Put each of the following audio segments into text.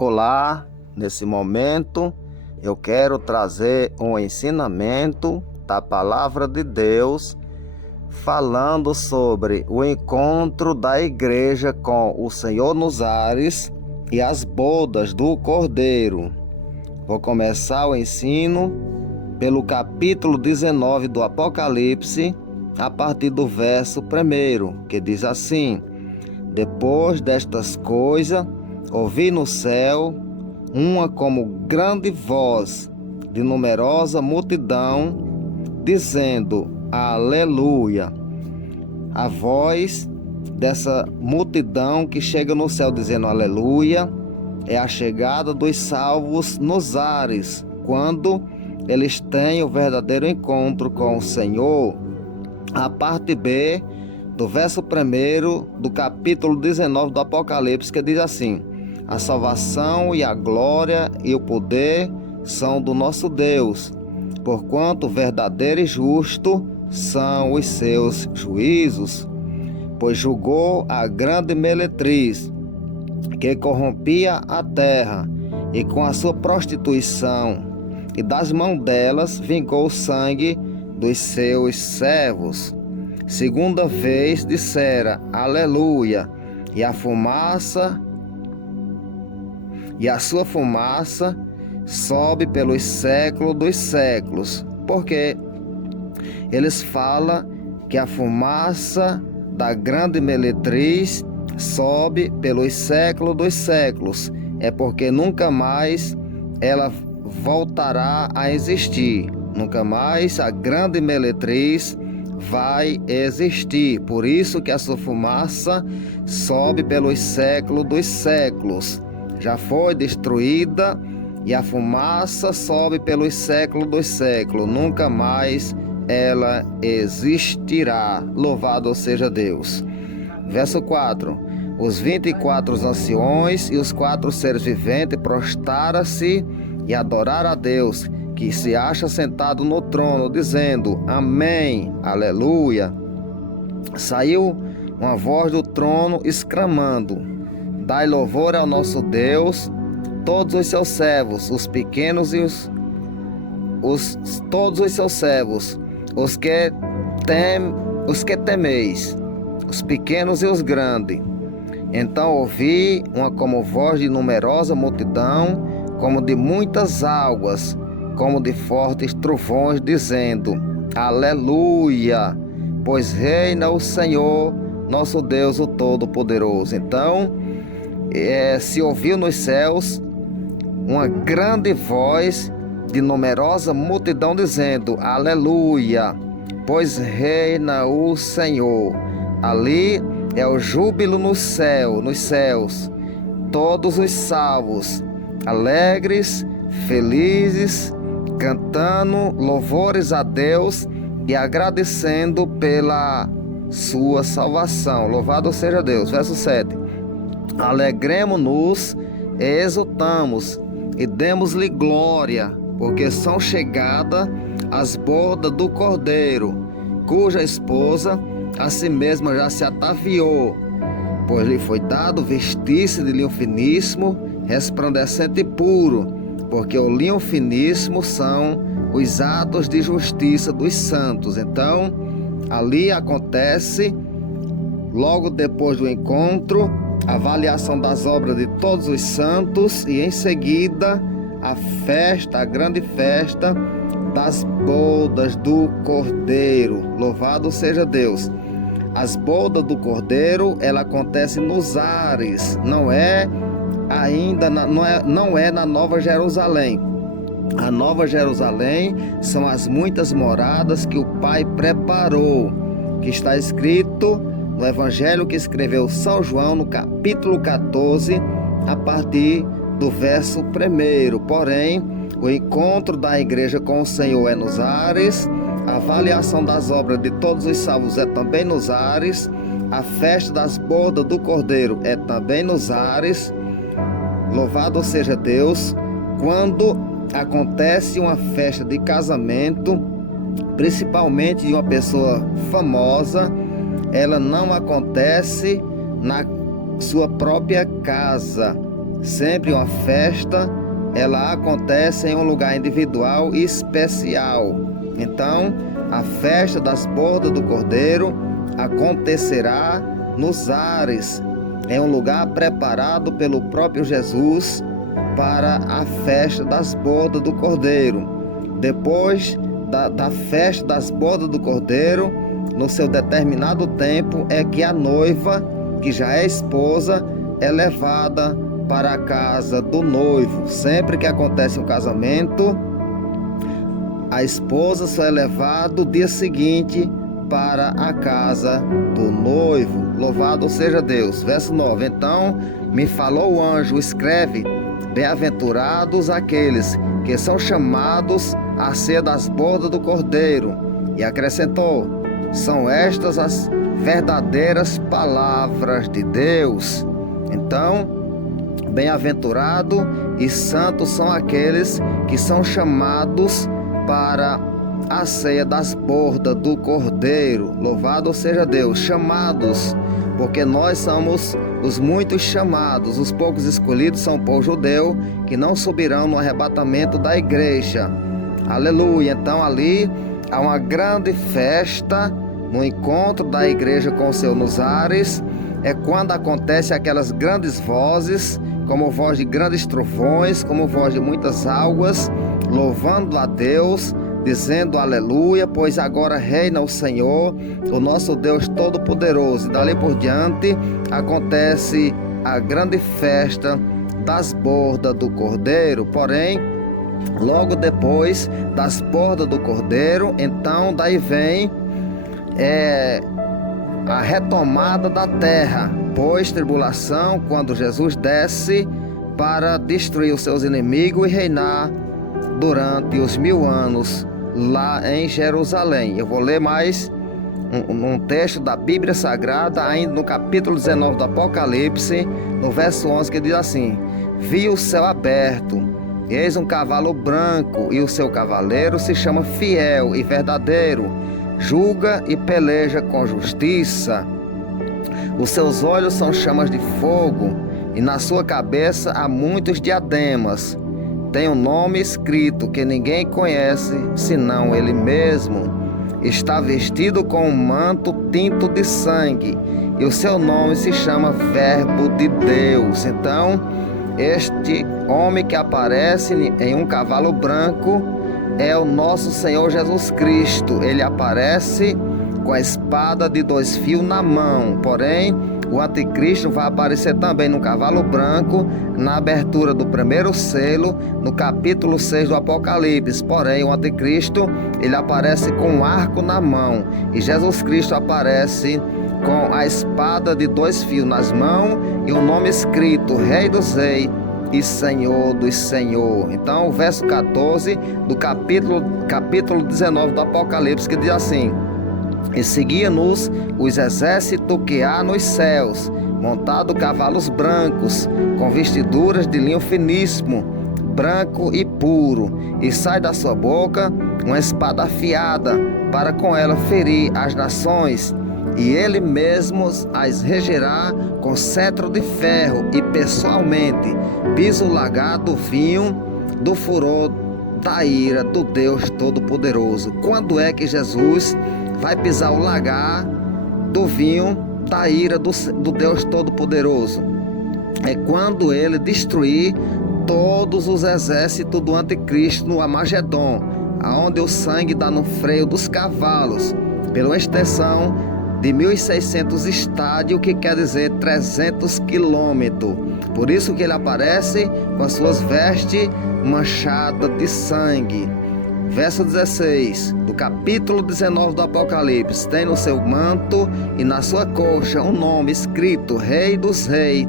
Olá, nesse momento eu quero trazer um ensinamento da Palavra de Deus falando sobre o encontro da igreja com o Senhor nos ares e as bodas do Cordeiro. Vou começar o ensino pelo capítulo 19 do Apocalipse, a partir do verso 1, que diz assim: Depois destas coisas, ouvi no céu uma como grande voz de numerosa multidão, dizendo: Aleluia! A voz dessa multidão que chega no céu dizendo aleluia é a chegada dos salvos nos ares, quando eles têm o verdadeiro encontro com o Senhor. A parte B do verso 1 do capítulo 19 do Apocalipse, que diz assim: A salvação e a glória e o poder são do nosso Deus, porquanto verdadeiro e justo são os seus juízos. Pois julgou a grande meretriz, que corrompia a terra, e com a sua prostituição, e das mãos delas vingou o sangue dos seus servos. Segunda vez dissera aleluia, e a sua fumaça sobe pelos séculos dos séculos, porque eles falam que a fumaça da grande meretriz sobe pelos séculos dos séculos, é porque nunca mais ela voltará a existir, nunca mais a grande meretriz vai existir. Por isso que a sua fumaça sobe pelos séculos dos séculos. Já foi destruída e a fumaça sobe pelos séculos dos séculos. Nunca mais ela existirá. Louvado seja Deus. Verso 4. Os 24 anciões e os 4 seres viventes prostraram-se e adoraram a Deus, que se acha sentado no trono, dizendo: Amém, aleluia. Saiu uma voz do trono exclamando: Dai louvor ao nosso Deus, todos os seus servos, os pequenos e todos os seus servos, os que temeis, os pequenos e os grandes. Então ouvi uma como voz de numerosa multidão, como de muitas águas, como de fortes trovões, dizendo: Aleluia! Pois reina o Senhor, nosso Deus, o Todo-Poderoso. Então, se ouviu nos céus uma grande voz de numerosa multidão, dizendo: Aleluia! Pois reina o Senhor. Ali é o júbilo nos céus, todos os salvos, alegres, felizes, cantando louvores a Deus e agradecendo pela sua salvação. Louvado seja Deus. Verso 7. Alegremo-nos e exultamos e demos-lhe glória, porque são chegadas as bodas do Cordeiro, cuja esposa a si mesma já se ataviou, pois lhe foi dado vestir-se de linho finíssimo, resplandecente e puro, porque o linho finíssimo são os atos de justiça dos santos. Então, ali acontece, logo depois do encontro, a avaliação das obras de todos os santos e em seguida a grande festa das bodas do Cordeiro. Louvado seja Deus. As bodas do Cordeiro, ela acontece nos ares, não é na Nova Jerusalém. A Nova Jerusalém são as muitas moradas que o Pai preparou, que está escrito no Evangelho que escreveu São João, no capítulo 14, a partir do verso 1. Porém, o encontro da igreja com o Senhor é nos ares, a avaliação das obras de todos os salvos é também nos ares, a festa das bodas do Cordeiro é também nos ares. Louvado seja Deus. Quando acontece uma festa de casamento, principalmente de uma pessoa famosa, ela não acontece na sua própria casa, sempre uma festa, ela acontece em um lugar individual e especial. Então, a festa das bodas do Cordeiro acontecerá nos ares, em um lugar preparado pelo próprio Jesus para a festa das bodas do Cordeiro. Depois da festa das bodas do Cordeiro, no seu determinado tempo, é que a noiva, que já é esposa, é levada para a casa do noivo. Sempre que acontece um casamento, a esposa só é levada no dia seguinte para a casa do noivo. Louvado seja Deus. Verso 9. Então me falou o anjo: escreve, bem-aventurados aqueles que são chamados à ceia das bodas do Cordeiro. E acrescentou: são estas as verdadeiras palavras de Deus. Então, bem-aventurado e santo são aqueles que são chamados para a ceia das bodas do Cordeiro. Louvado seja Deus. Chamados, porque nós somos os muitos chamados. Os poucos escolhidos são o povo judeu, que não subirão no arrebatamento da igreja. Aleluia. Então ali há uma grande festa no encontro da igreja com o Senhor nos ares. É quando acontecem aquelas grandes vozes, como voz de grandes trovões, como voz de muitas águas, louvando a Deus, dizendo aleluia, pois agora reina o Senhor, o nosso Deus Todo-Poderoso. E dali por diante acontece a grande festa das bodas do Cordeiro. Porém, logo depois das bodas do Cordeiro, então daí vem a retomada da terra, pós-tribulação, quando Jesus desce para destruir os seus inimigos e reinar durante os 1000 anos lá em Jerusalém. Eu vou ler mais um texto da Bíblia Sagrada, ainda no capítulo 19 do Apocalipse, no verso 11, que diz assim: vi o céu aberto, eis um cavalo branco, e o seu cavaleiro se chama Fiel e Verdadeiro, julga e peleja com justiça. Os seus olhos são chamas de fogo, e na sua cabeça há muitos diademas. Tem um nome escrito que ninguém conhece, senão ele mesmo. Está vestido com um manto tinto de sangue, e o seu nome se chama Verbo de Deus. Então, este homem que aparece em um cavalo branco é o nosso Senhor Jesus Cristo. Ele aparece com a espada de 2 fios na mão. Porém, o anticristo vai aparecer também no cavalo branco, na abertura do primeiro selo, no capítulo 6 do Apocalipse. Porém, o anticristo, ele aparece com um arco na mão, e Jesus Cristo aparece com a espada de 2 fios nas mãos e o nome escrito: Rei dos Reis e Senhor dos Senhores. Então, o verso 14 do capítulo 19 do Apocalipse, que diz assim: e seguia-nos os exércitos que há nos céus, montado cavalos brancos, com vestiduras de linho finíssimo, branco e puro, e sai da sua boca uma espada afiada, para com ela ferir as nações, e ele mesmo as regerá com cetro de ferro, e pessoalmente pisa o lagar do vinho do furor da ira do Deus Todo-Poderoso. Quando é que Jesus vai pisar o lagar do vinho da ira do Deus Todo-Poderoso? É quando ele destruir todos os exércitos do anticristo no Armagedon, aonde o sangue dá no freio dos cavalos, pela extensão de 1.600 estádios, que quer dizer 300 quilômetros. Por isso que ele aparece com as suas vestes manchadas de sangue. Verso 16 do capítulo 19 do Apocalipse: tem no seu manto e na sua coxa um nome escrito: Rei dos Reis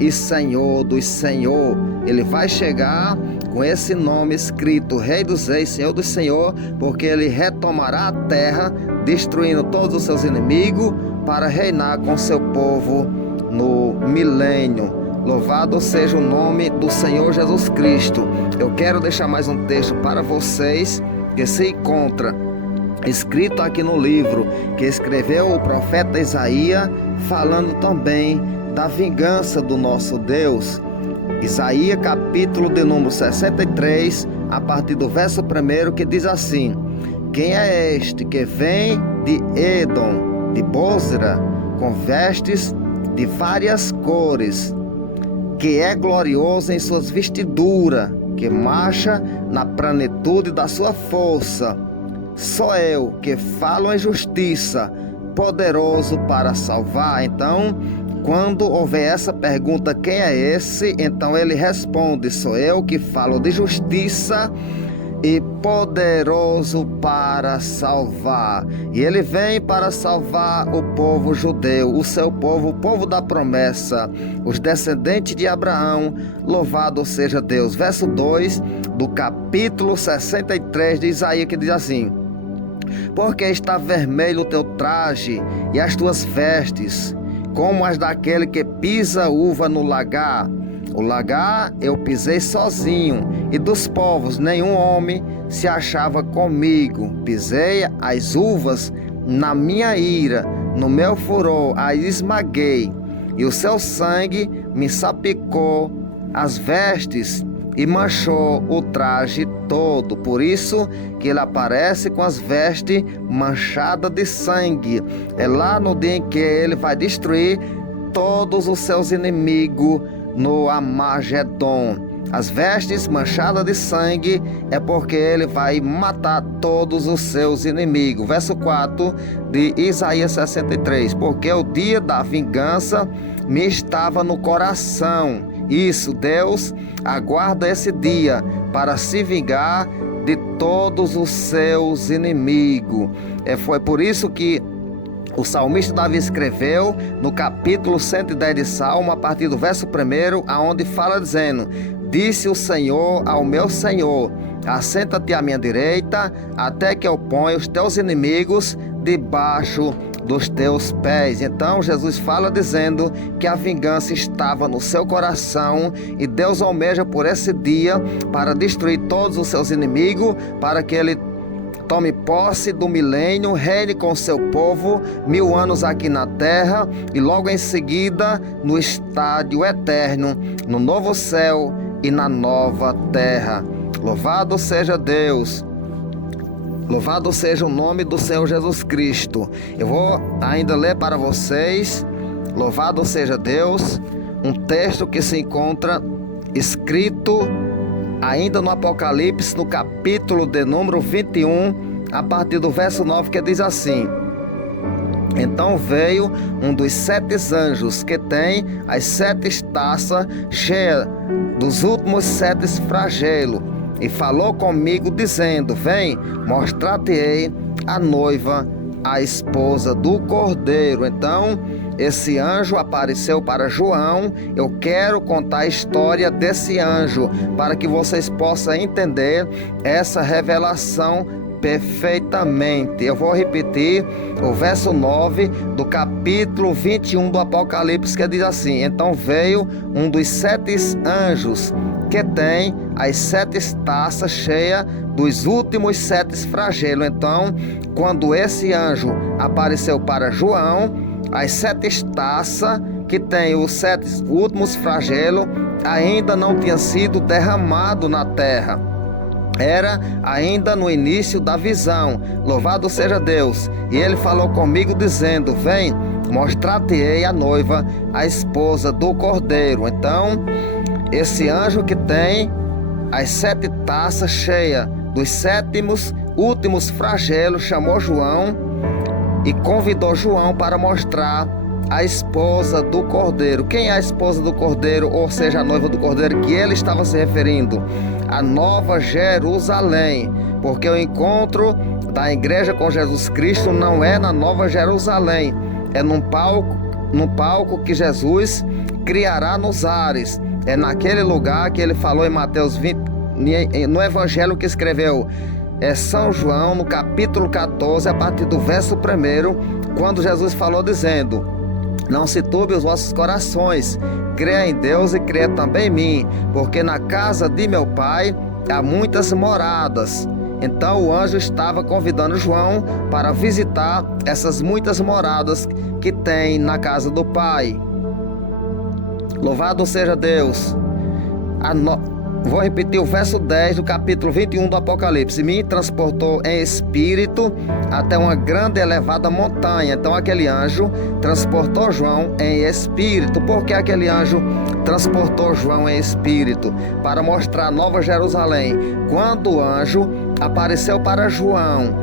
e Senhor dos Senhores. Ele vai chegar com esse nome escrito: Rei dos Reis, Senhor dos Senhores, porque ele retomará a terra, destruindo todos os seus inimigos, para reinar com seu povo no milênio. Louvado seja o nome do Senhor Jesus Cristo. Eu quero deixar mais um texto para vocês, que se encontra escrito aqui no livro que escreveu o profeta Isaías, falando também da vingança do nosso Deus. Isaías capítulo de número 63, a partir do verso 1, que diz assim: quem é este que vem de Edom, de Bozra, com vestes de várias cores, que é glorioso em suas vestiduras, que marcha na plenitude da sua força? Sou eu que falo em justiça, poderoso para salvar. Então, quando houver essa pergunta, quem é esse? Então ele responde: sou eu que falo de justiça e poderoso para salvar. E ele vem para salvar o povo judeu, o seu povo, o povo da promessa, os descendentes de Abraão. Louvado seja Deus. Verso 2 do capítulo 63 de Isaías, que diz assim: porque está vermelho o teu traje e as tuas vestes, como as daquele que pisa uva no lagar. O lagar eu pisei sozinho, e dos povos nenhum homem se achava comigo. Pisei as uvas na minha ira, no meu furor as esmaguei, e o seu sangue me salpicou as vestes e manchou o traje todo. Por isso que ele aparece com as vestes manchadas de sangue. É lá no dia em que ele vai destruir todos os seus inimigos no Armagedon. As vestes manchadas de sangue é porque ele vai matar todos os seus inimigos. Verso 4 de Isaías 63: porque o dia da vingança me estava no coração. Isso, Deus aguarda esse dia para se vingar de todos os seus inimigos. Foi por isso que o salmista Davi escreveu no capítulo 110 de Salmo, a partir do verso 1, aonde fala dizendo: disse o Senhor ao meu Senhor, assenta-te à minha direita, até que eu ponha os teus inimigos debaixo dos teus pés. Então Jesus fala dizendo que a vingança estava no seu coração, e Deus almeja por esse dia para destruir todos os seus inimigos, para que ele tome posse do milênio, reine com seu povo 1000 anos aqui na terra, e logo em seguida no estádio eterno, no novo céu e na nova terra. Louvado seja Deus. Louvado seja o nome do Senhor Jesus Cristo. Eu vou ainda ler para vocês, louvado seja Deus, um texto que se encontra escrito ainda no Apocalipse, no capítulo de número 21, a partir do verso 9, que diz assim: então veio um dos 7 anjos, que tem as 7 taças cheias dos últimos 7 flagelos, e falou comigo dizendo: vem, mostrar-te-ei a noiva, a esposa do Cordeiro. Então esse anjo apareceu para João. Eu quero contar a história desse anjo para que vocês possam entender essa revelação perfeitamente. Eu vou repetir o verso 9 do capítulo 21 do Apocalipse, que diz assim: então veio um dos 7 anjos, que tem as 7 taças cheias dos últimos 7 flagelos. Então, quando esse anjo apareceu para João, as 7 taças que tem os 7 últimos flagelos ainda não tinham sido derramado na terra. Era ainda no início da visão. Louvado seja Deus. E ele falou comigo dizendo: vem, mostrar-te-ei a noiva, a esposa do Cordeiro. Então esse anjo que tem as 7 taças cheias dos 7 últimos flagelos chamou João e convidou João para mostrar a esposa do Cordeiro. Quem é a esposa do Cordeiro, ou seja, a noiva do Cordeiro, que ele estava se referindo? A Nova Jerusalém, porque o encontro da igreja com Jesus Cristo não é na Nova Jerusalém, é num palco que Jesus criará nos ares. É naquele lugar que ele falou em Mateus 20, no evangelho que escreveu São João, no capítulo 14, a partir do verso 1, quando Jesus falou dizendo: não se turbe os vossos corações, creia em Deus e creia também em mim, porque na casa de meu Pai há muitas moradas. Então o anjo estava convidando João para visitar essas muitas moradas que tem na casa do Pai. Louvado seja Deus. Vou repetir o verso 10 do capítulo 21 do Apocalipse. Me transportou em espírito até uma grande e elevada montanha. Então aquele anjo transportou João em espírito. Por que aquele anjo transportou João em espírito? Para mostrar a Nova Jerusalém. Quando o anjo apareceu para João,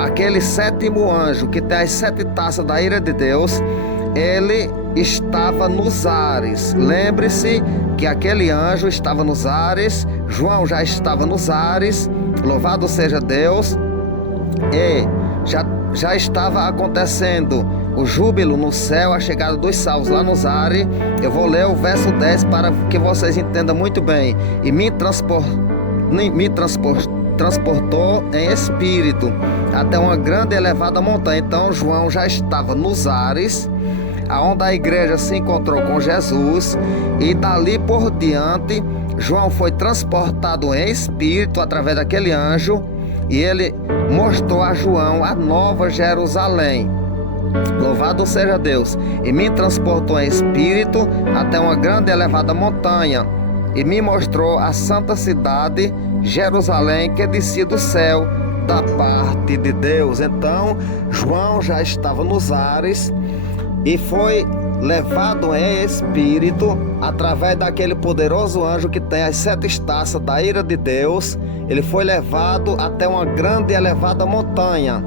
aquele sétimo anjo que tem as 7 taças da ira de Deus, ele estava nos ares. Lembre-se que aquele anjo estava nos ares, João já estava nos ares, louvado seja Deus, e já estava acontecendo o júbilo no céu, a chegada dos salvos lá nos ares. Eu vou ler o verso 10 para que vocês entendam muito bem. E me transportou em espírito até uma grande e elevada montanha. Então João já estava nos ares, aonde a igreja se encontrou com Jesus, e dali por diante João foi transportado em espírito através daquele anjo, e ele mostrou a João a Nova Jerusalém. Louvado seja Deus. E me transportou em espírito até uma grande e elevada montanha, e me mostrou a santa cidade Jerusalém, que descia do céu da parte de Deus. Então João já estava nos ares e foi levado em espírito através daquele poderoso anjo que tem as 7 taças da ira de Deus. Ele foi levado até uma grande e elevada montanha,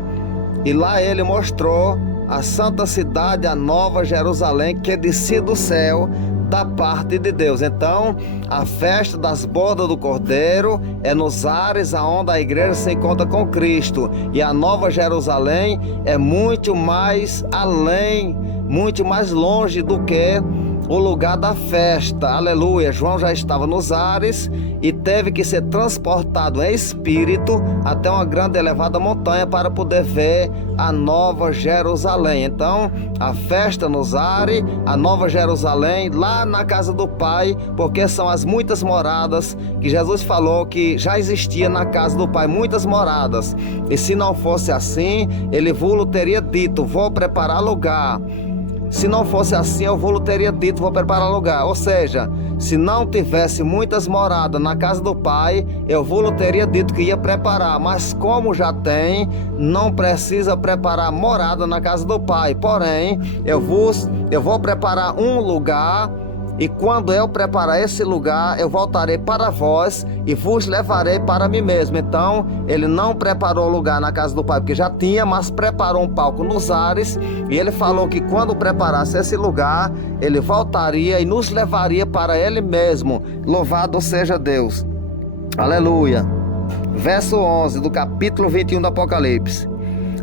e lá ele mostrou a santa cidade, a Nova Jerusalém, que descia do céu da parte de Deus. Então a festa das bodas do Cordeiro é nos ares, aonde a igreja se encontra com Cristo, e a Nova Jerusalém é muito mais além, muito mais longe do que o lugar da festa. Aleluia. João já estava nos ares e teve que ser transportado em espírito até uma grande e elevada montanha para poder ver a Nova Jerusalém. Então a festa nos ares, a Nova Jerusalém lá na casa do Pai, porque são as muitas moradas que Jesus falou que já existia na casa do Pai, muitas moradas. E se não fosse assim, ele vos teria dito: vou preparar lugar. Se não fosse assim, eu vos teria dito: vou preparar lugar. Ou seja, se não tivesse muitas moradas na casa do Pai, eu vos teria dito que ia preparar. Mas como já tem, não precisa preparar morada na casa do Pai. Porém, eu vou preparar um lugar, e quando eu preparar esse lugar, eu voltarei para vós e vos levarei para mim mesmo. Então ele não preparou lugar na casa do Pai, porque já tinha, mas preparou um palco nos ares, e ele falou que quando preparasse esse lugar, ele voltaria e nos levaria para ele mesmo. Louvado seja Deus. Aleluia. Verso 11 do capítulo 21 do Apocalipse: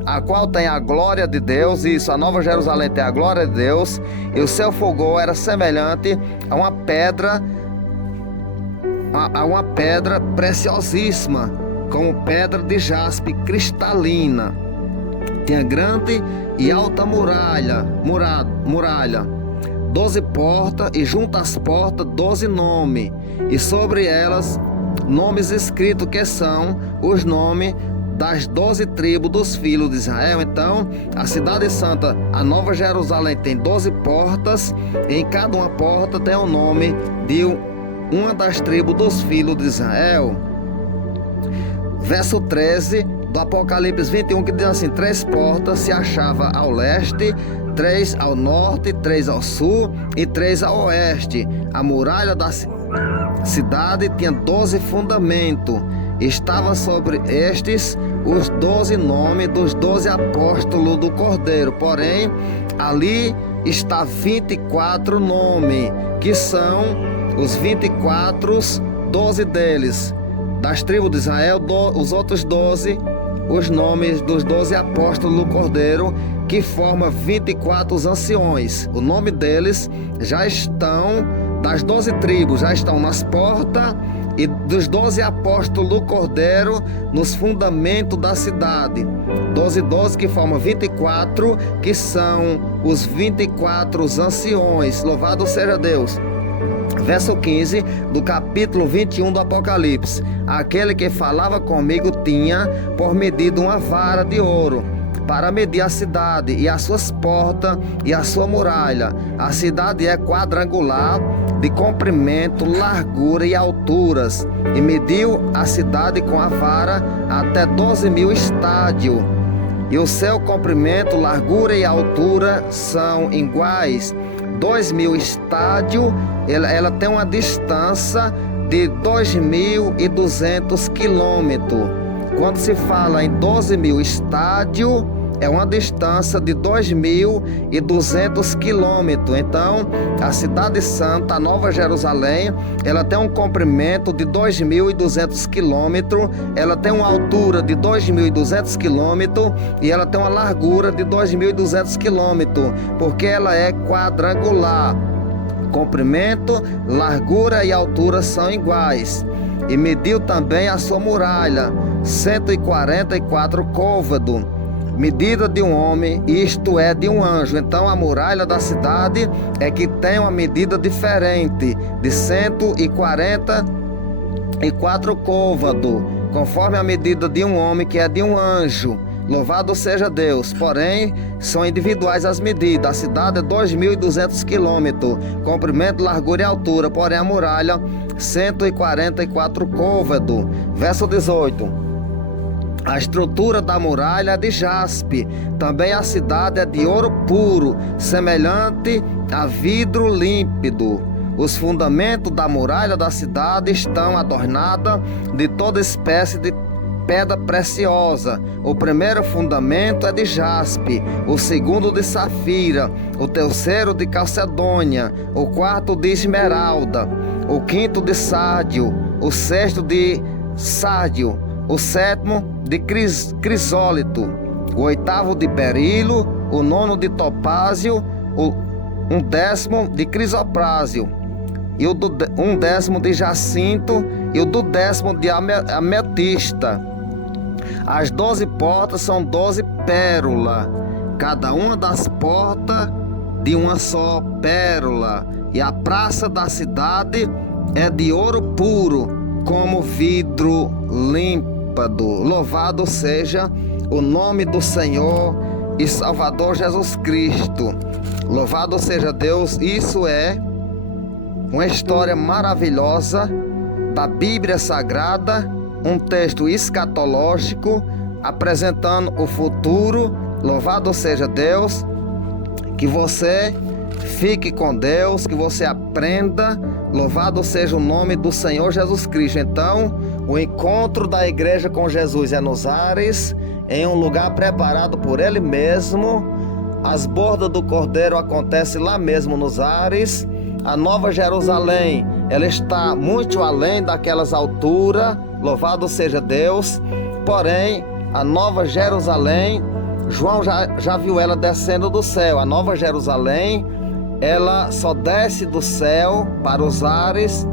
a qual tem a glória de Deus. Isso, a Nova Jerusalém tem a glória de Deus, e o seu fulgor era semelhante a uma pedra preciosíssima, como pedra de jaspe cristalina. Tinha grande e alta muralha, 12 portas, e junto às portas 12 nomes, e sobre elas nomes escritos, que são os nomes das 12 tribos dos filhos de Israel. Então a cidade santa, a Nova Jerusalém, tem 12 portas, e em cada uma porta tem o nome de uma das tribos dos filhos de Israel. Verso 13 do Apocalipse 21, que diz assim: 3 portas se achava ao leste, 3 ao norte, 3 ao sul e 3 ao oeste. A muralha da cidade tinha 12 fundamentos. Estava sobre estes os 12 nomes dos 12 apóstolos do Cordeiro. Porém, ali está 24 nomes, que são os 24, 12 deles das tribos de Israel, os outros 12, os nomes dos 12 apóstolos do Cordeiro, que forma 24 anciões. O nome deles já estão, das 12 tribos, já estão nas portas, e dos 12 apóstolos do Cordeiro nos fundamentos da cidade. 12, que formam 24, que são os 24 anciões. Louvado seja Deus. Verso 15 do capítulo 21 do Apocalipse: aquele que falava comigo tinha por medida uma vara de ouro, para medir a cidade e as suas portas e a sua muralha. A cidade é quadrangular, de comprimento, largura e alturas, e mediu a cidade com a vara até 12.000 estádios. E o seu comprimento, largura e altura são iguais. 2.000 estádios, ela tem uma distância de 2.200 quilômetros. Quando se fala em 12.000 estádios, é uma distância de 2.200 quilômetros. Então, a Cidade Santa, a Nova Jerusalém, ela tem um comprimento de 2.200 quilômetros, ela tem uma altura de 2.200 quilômetros e ela tem uma largura de 2.200 quilômetros, porque ela é quadrangular. Comprimento, largura e altura são iguais. E mediu também a sua muralha, 144 côvados. Medida de um homem, isto é, de um anjo. Então a muralha da cidade é que tem uma medida diferente, de 144 côvados, conforme a medida de um homem, que é de um anjo. Louvado seja Deus. Porém, são individuais as medidas. A cidade é 2.200 quilômetros, comprimento, largura e altura. Porém, a muralha, 144 côvados. Verso 18. A estrutura da muralha é de jaspe. Também a cidade é de ouro puro, semelhante a vidro límpido. Os fundamentos da muralha da cidade estão adornados de toda espécie de pedra preciosa. O primeiro fundamento é de jaspe, o segundo de safira, o terceiro de calcedônia, o quarto de esmeralda, o quinto de sárdio, o sexto de sárdio, o sétimo de crisólito, o oitavo de berilo, o nono de topázio, um décimo de crisoprásil, e um décimo de jacinto, e o do décimo de ametista. As 12 portas são 12 pérolas, cada uma das portas de uma só pérola, e a praça da cidade é de ouro puro, como vidro límpido. Louvado seja o nome do Senhor e Salvador Jesus Cristo. Louvado seja Deus. Isso é uma história maravilhosa da Bíblia Sagrada, um texto escatológico apresentando o futuro. Louvado seja Deus. Que você fique com Deus, que você aprenda. Louvado seja o nome do Senhor Jesus Cristo. Então, o encontro da igreja com Jesus é nos ares, em um lugar preparado por Ele mesmo. As bordas do Cordeiro acontecem lá mesmo nos ares. A Nova Jerusalém, ela está muito além daquelas alturas. Louvado seja Deus. Porém, a Nova Jerusalém, João já viu ela descendo do céu. A Nova Jerusalém, ela só desce do céu para os ares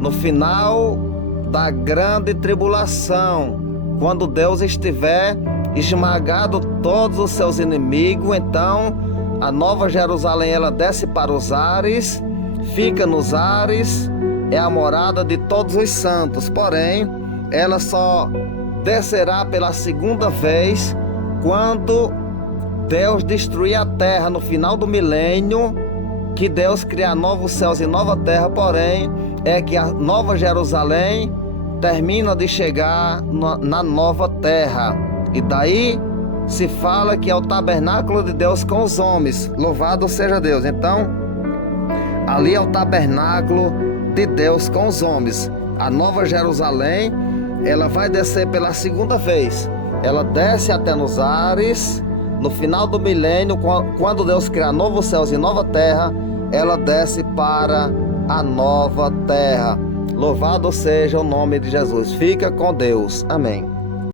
no final da grande tribulação, quando Deus estiver esmagado todos os seus inimigos. Então a Nova Jerusalém, ela desce para os ares, fica nos ares, é a morada de todos os santos. Porém, ela só descerá pela segunda vez quando Deus destruir a terra no final do milênio, que Deus criar novos céus e nova terra. Porém, é que a Nova Jerusalém termina de chegar na nova terra. E daí se fala que é o tabernáculo de Deus com os homens. Louvado seja Deus. Então, ali é o tabernáculo de Deus com os homens. A Nova Jerusalém, ela vai descer pela segunda vez. Ela desce até nos ares. No final do milênio, quando Deus criar novos céus e nova terra, ela desce para a nova terra. Louvado seja o nome de Jesus. Fica com Deus. Amém.